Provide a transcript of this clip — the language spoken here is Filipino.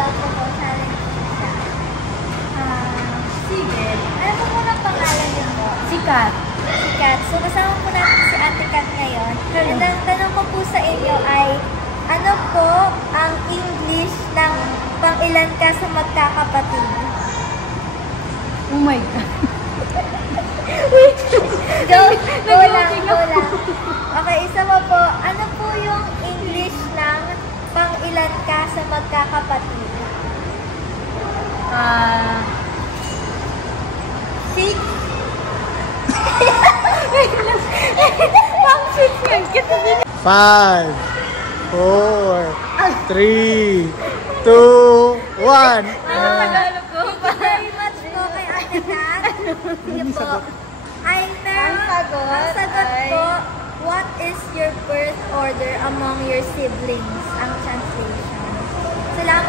daw po po challenge siya. Sige. Ano po muna pangalan niyo po? Si Kat. Si Kat. So, kasama po natin si Ate Kat ngayon. Hello. And ang tanong ko po sa inyo ay, ano po ang English ng pang-ilan ka sa magkakapatid? Oh my God. Go lang. Okay, isa mo po. Ano po yung English ng pang-ilan ka sa magkakapatid? 6. Pang 6 yan. Kita din. 5, 4, 3, 2, 1. Tagalog ko. Thank you very much po kay Ate Kat. Sige po. Ang sagot po, what is your birth order among your siblings? Ang translation. Salamat.